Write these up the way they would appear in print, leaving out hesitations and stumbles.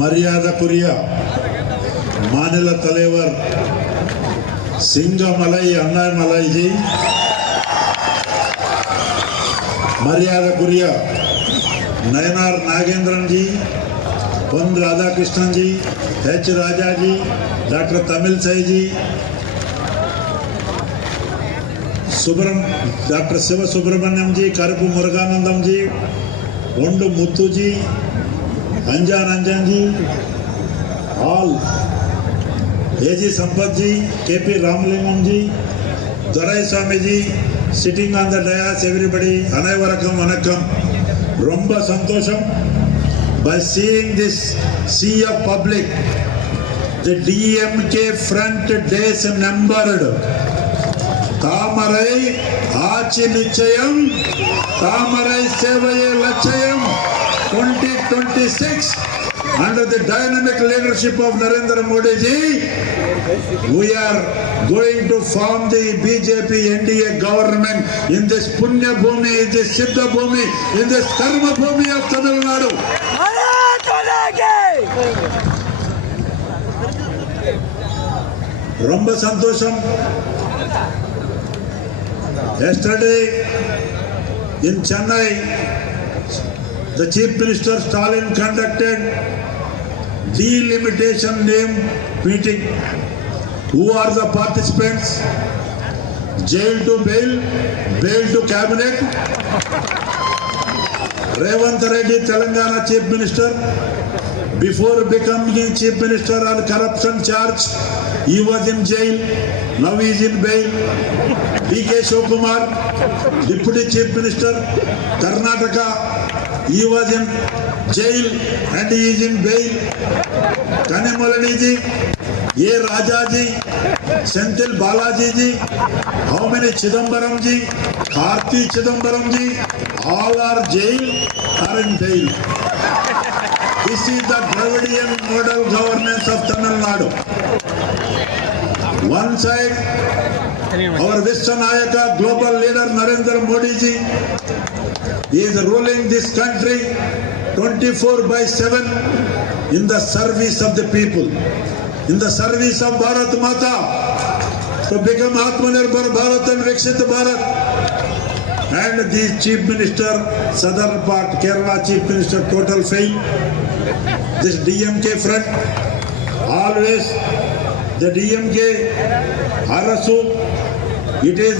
மரியாதைக்குரிய மாநில தலைவர் சிங்கமலை அண்ணாமலைஜி, மரியாதைக்குரிய Nayanar Nagendran ji, Pon Radhakrishnan ji, H Raja ji, doctor Tamilisai ji, doctor Shiva Subramaniam ji, Karuppu Muruganandam ji, Ondu Muthu ji, Anjan ji, all A G Sampath ji, K P Ramalingam ji, Dorai Swamy ji, sitting on the dais, everybody अनैवरक्कम वनक्कम. रोम्ब संतोषम. By seeing this sea of public, the DMK front days numbered. தாமரை ஆட்சி நிச்சயம், தாமரை சேவையே லட்சியம் 2026 under the dynamic leadership of Narendra Modi ji, we are going to form the BJP NDA government in this Punya Bhumi, in this Siddha Bhumi, in this Karma Bhumi of Tamil Nadu. Romba santosham. Yesterday in Chennai, the Chief Minister Stalin conducted delimitation name meeting. Who are the participants? Jail to bail, bail to cabinet. Revanth Reddy, Telangana Chief Minister, before becoming Chief Minister on corruption charge, he was in jail, now he is in bail. D.K. Shivakumar, Deputy Chief Minister, Karnataka, he was in jail and he is in bail. Kanimalani ji, A. Raja ji, Senthil Balaji ji, how many Chidambaram ji, Karthi Chidambaram ji, all are jail or in bail. This is the Dravidian model governance of Tamil Nadu. One side, our Viswanayaka global leader Narendra Modi ji is ruling this country 24/7 in the service of the people, in the service of Bharat Mata, to become Atmanirbhar Bharat and Viksit Bharat. And the Chief Minister, Southern part, Kerala Chief Minister, total fail. This DMK front, always the DMK Arasu, it is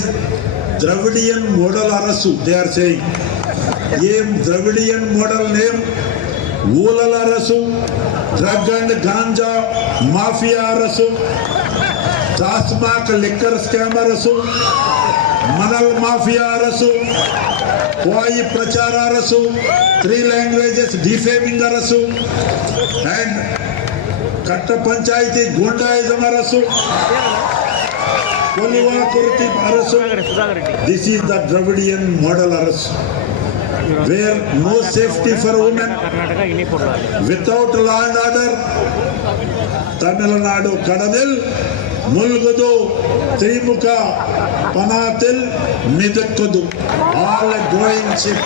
Dravidian model Arasu, they are saying. Ye Dravidian model name, Woolal Arasu, drug and ganja mafia Arasu, Tasmak liquor scam Arasu, Manal mafia Arasu, Koi Prachar Arasu, 3 languages defaming Arasu, and Katta Panchayati Gundaism Arasu, Poliva Kurti Arasu. This is the Dravidian model Arasu, where no safety for women, without law and order. Tamil Nadu Kadadil, Mulgudu, Trimuka, Panatil, Midakkudu, all a going ship.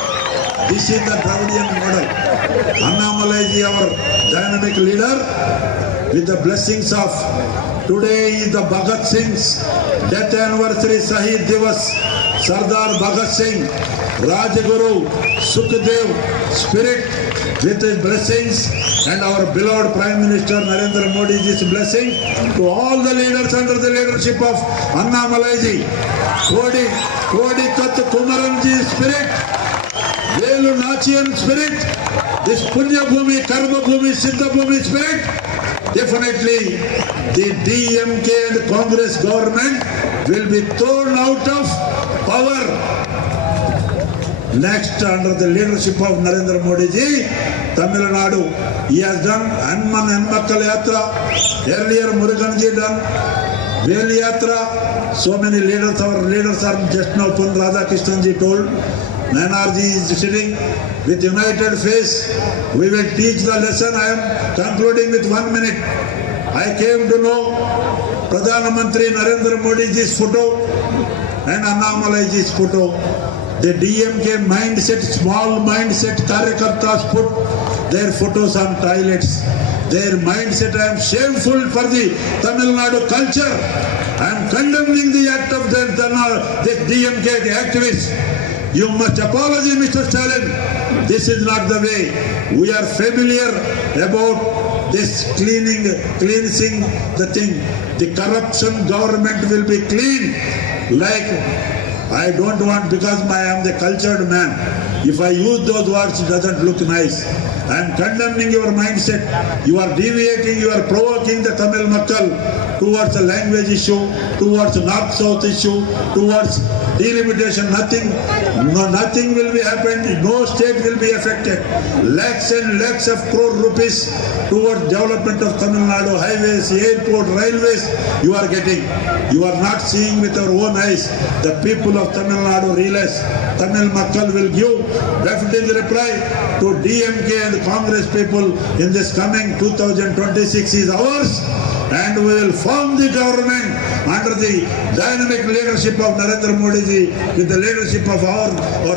This is the Dravidian model. Annamalai ji, our dynamic leader, with the blessings of today is the Bhagat Singh's death anniversary, Shahid Divas, Sardar Bhagat Singh, Rajguru, Sukhdev, spirit with his blessings, and our beloved Prime Minister Narendra Modi ji's blessing to all the leaders under the leadership of Annamalai ji, Kodi Kat Kumaran ji's spirit, Velu Nachian spirit, this Punya Bhumi, Karma Bhumi, Siddha Bhumi spirit. Definitely the DMK and Congress government will be thrown out of power. Next, under the leadership of Narendra Modi ji, Tamil Nadu, he has done Hanman Hanmakkal Yatra, earlier Murugan ji done, Vel Yatra, so many leaders, our leaders are just now, Pon Radhakrishnan ji told, Nanarji is sitting with united face. We will teach the lesson. I am concluding with 1 minute. I came to know Pradhan Mantri Narendra Modi ji's photo and Annamalai ji's photo. The DMK mindset, small mindset Karyakartas put their photos on toilets. Their mindset, I am shameful for the Tamil Nadu culture. I am condemning the act of the DMK activists. You must apologize, Mr. Stalin. This is not the way. We are familiar about this cleansing the thing. The corruption government will be clean. Like, I don't want, because I am the cultured man. If I use those words, it doesn't look nice. I am condemning your mindset. You are deviating, you are provoking the Tamil Makkal towards the language issue, towards north-south issue, towards delimitation. Nothing will be happened. No state will be affected. Lakhs and lakhs of crore rupees towards development of Tamil Nadu, highways, airport, railways, you are getting. You are not seeing with your own eyes. The people of Tamil Nadu realize Tamil Makkal will give definitely reply to DMK and Congress people in this coming 2026 is ours, and we will form the government under the dynamic leadership of Narendra Modi ji, with the leadership of our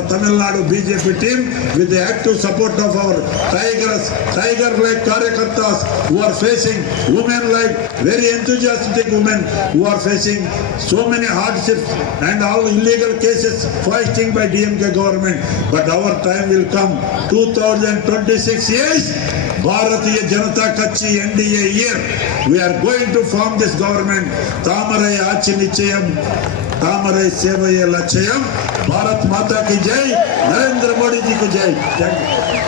Tamil Nadu BJP team, with the active support of our tiger-like Karyakartas who are facing, women like very enthusiastic women who are facing so many hardships and all illegal cases fighting by DMK government. But our time will come, 2026 years, Bharatiya Janata Kutch NDA year. We are going to form this government. Tamarai Achi Nichayam, Tamarai Sevaya Lachayam. Bharat Mata ki Jai, Narendra Modi ji ki Jai. Thank you.